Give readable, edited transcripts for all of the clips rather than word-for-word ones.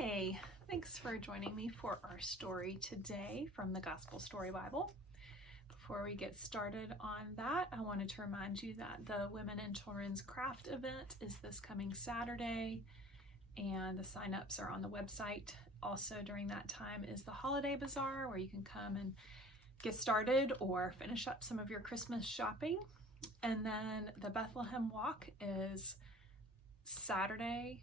Hey, thanks for joining me for our story today from the Gospel Story Bible. Before we get started on that, I wanted to remind you that the Women and Children's Craft event is this coming Saturday, and the sign-ups are on the website. Also during that time is the Holiday Bazaar, where you can come and get started or finish up some of your Christmas shopping. And then the Bethlehem Walk is Friday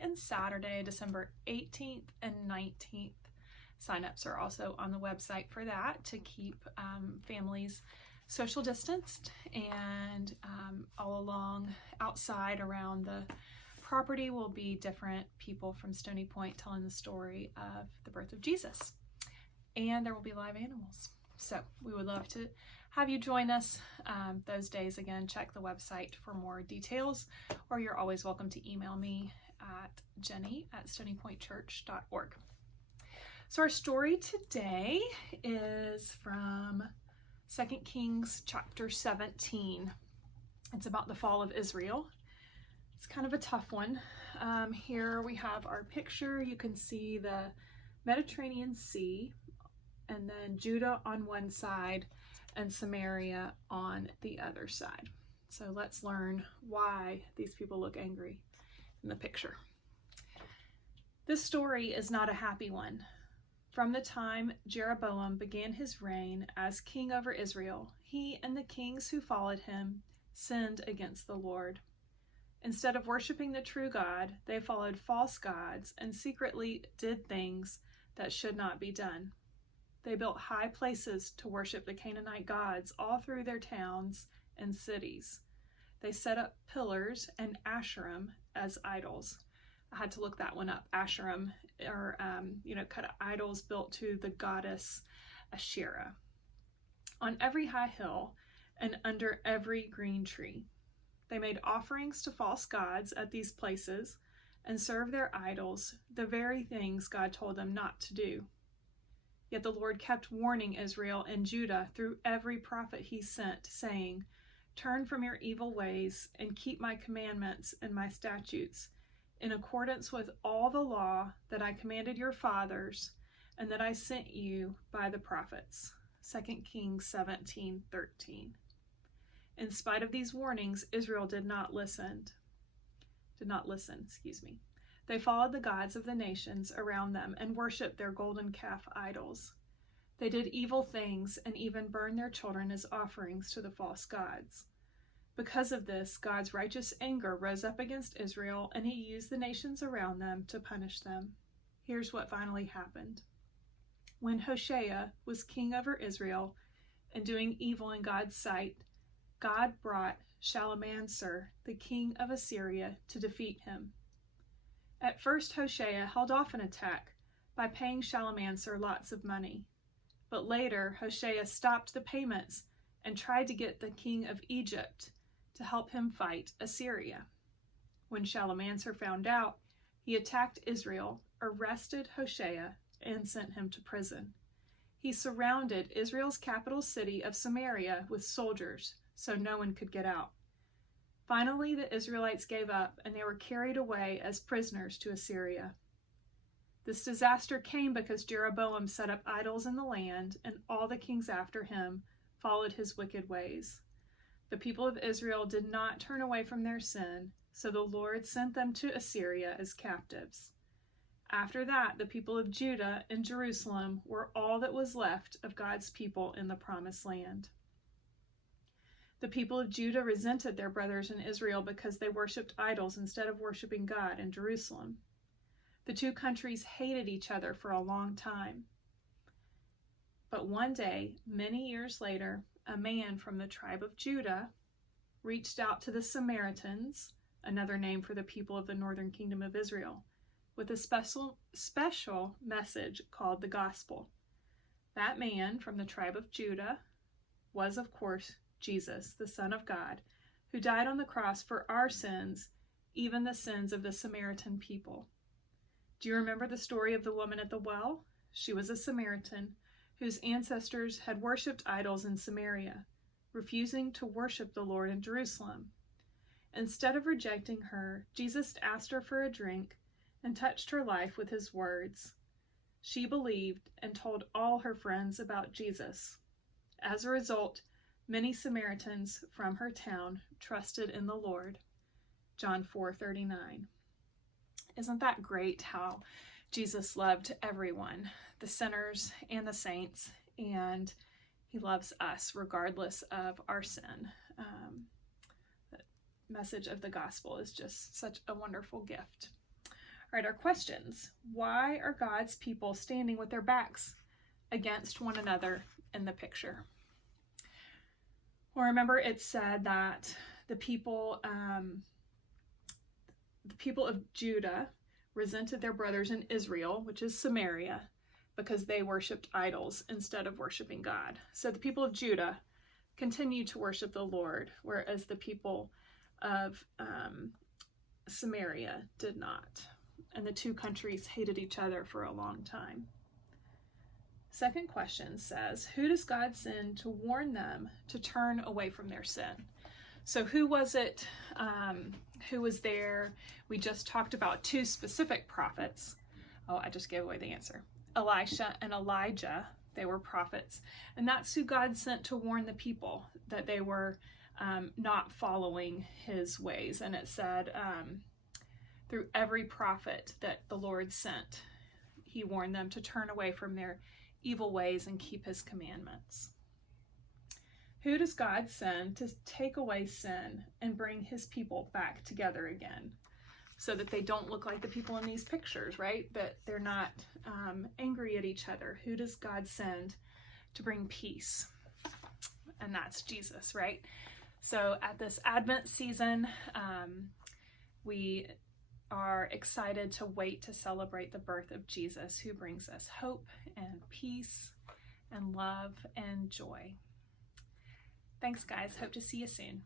and Saturday, December 18th and 19th. Sign-ups are also on the website for that to keep families social distanced, and all along outside around the property will be different people from Stony Point telling the story of the birth of Jesus. And there will be live animals. So we would love to have you join us those days. Again, check the website for more details, or you're always welcome to email me at jenny@stonypointchurch.org. So our story today is from 2 Kings chapter 17. It's about the fall of Israel. It's kind of a tough one. Here we have our picture. You can see the Mediterranean Sea, and then Judah on one side and Samaria on the other side. So let's learn why these people look angry in the picture. This story is not a happy one. From the time Jeroboam began his reign as king over Israel, he and the kings who followed him sinned against the Lord. Instead of worshiping the true God, they followed false gods and secretly did things that should not be done. They built high places to worship the Canaanite gods all through their towns and cities. They set up pillars and Asherim as idols. I had to look that one up. Asherim are, kind of idols built to the goddess Asherah. On every high hill and under every green tree. They made offerings to false gods at these places and served their idols, the very things God told them not to do. Yet the Lord kept warning Israel and Judah through every prophet he sent, saying, "Turn from your evil ways and keep my commandments and my statutes, in accordance with all the law that I commanded your fathers and that I sent you by the prophets." 2 Kings 17:13. In spite of these warnings, Israel did not listen. They followed the gods of the nations around them and worshipped their golden calf idols. They did evil things and even burned their children as offerings to the false gods. Because of this, God's righteous anger rose up against Israel, and he used the nations around them to punish them. Here's what finally happened. When Hoshea was king over Israel and doing evil in God's sight, God brought Shalmaneser, the king of Assyria, to defeat him. At first, Hoshea held off an attack by paying Shalmaneser lots of money. But later, Hoshea stopped the payments and tried to get the king of Egypt to help him fight Assyria. When Shalmaneser found out, he attacked Israel, arrested Hoshea, and sent him to prison. He surrounded Israel's capital city of Samaria with soldiers, so no one could get out. Finally, the Israelites gave up, and they were carried away as prisoners to Assyria. This disaster came because Jeroboam set up idols in the land, and all the kings after him followed his wicked ways. The people of Israel did not turn away from their sin, so the Lord sent them to Assyria as captives. After that, the people of Judah and Jerusalem were all that was left of God's people in the Promised Land. The people of Judah resented their brothers in Israel because they worshipped idols instead of worshiping God in Jerusalem. The two countries hated each other for a long time. But one day, many years later, a man from the tribe of Judah reached out to the Samaritans, another name for the people of the northern kingdom of Israel, with a special message called the gospel. That man from the tribe of Judah was, of course, Jesus, the Son of God, who died on the cross for our sins, even the sins of the Samaritan people. Do you remember the story of the woman at the well? She was a Samaritan whose ancestors had worshipped idols in Samaria, refusing to worship the Lord in Jerusalem. Instead of rejecting her, Jesus asked her for a drink, and touched her life with his words. She believed and told all her friends about Jesus. As a result, many Samaritans from her town trusted in the Lord. John 4:39. Isn't that great how Jesus loved everyone, the sinners and the saints, and he loves us regardless of our sin. The message of the gospel is just such a wonderful gift. All right, our questions. Why are God's people standing with their backs against one another in the picture? Well, remember it said that the people of Judah resented their brothers in Israel, which is Samaria, because they worshipped idols instead of worshiping God. So the people of Judah continued to worship the Lord, whereas the people of Samaria did not. And the two countries hated each other for a long time. Second question says, who does God send to warn them to turn away from their sin? So who was it? Who was there? We just talked about two specific prophets. Oh, I just gave away the answer. Elisha and Elijah, they were prophets. And that's who God sent to warn the people that they were not following his ways. And it said, through every prophet that the Lord sent, he warned them to turn away from their evil ways and keep his commandments. Who does God send to take away sin and bring his people back together again so that they don't look like the people in these pictures, right? That they're not angry at each other. Who does God send to bring peace? And that's Jesus, right? So at this Advent season, we are excited to wait to celebrate the birth of Jesus, who brings us hope and peace and love and joy. Thanks, guys. Hope to see you soon.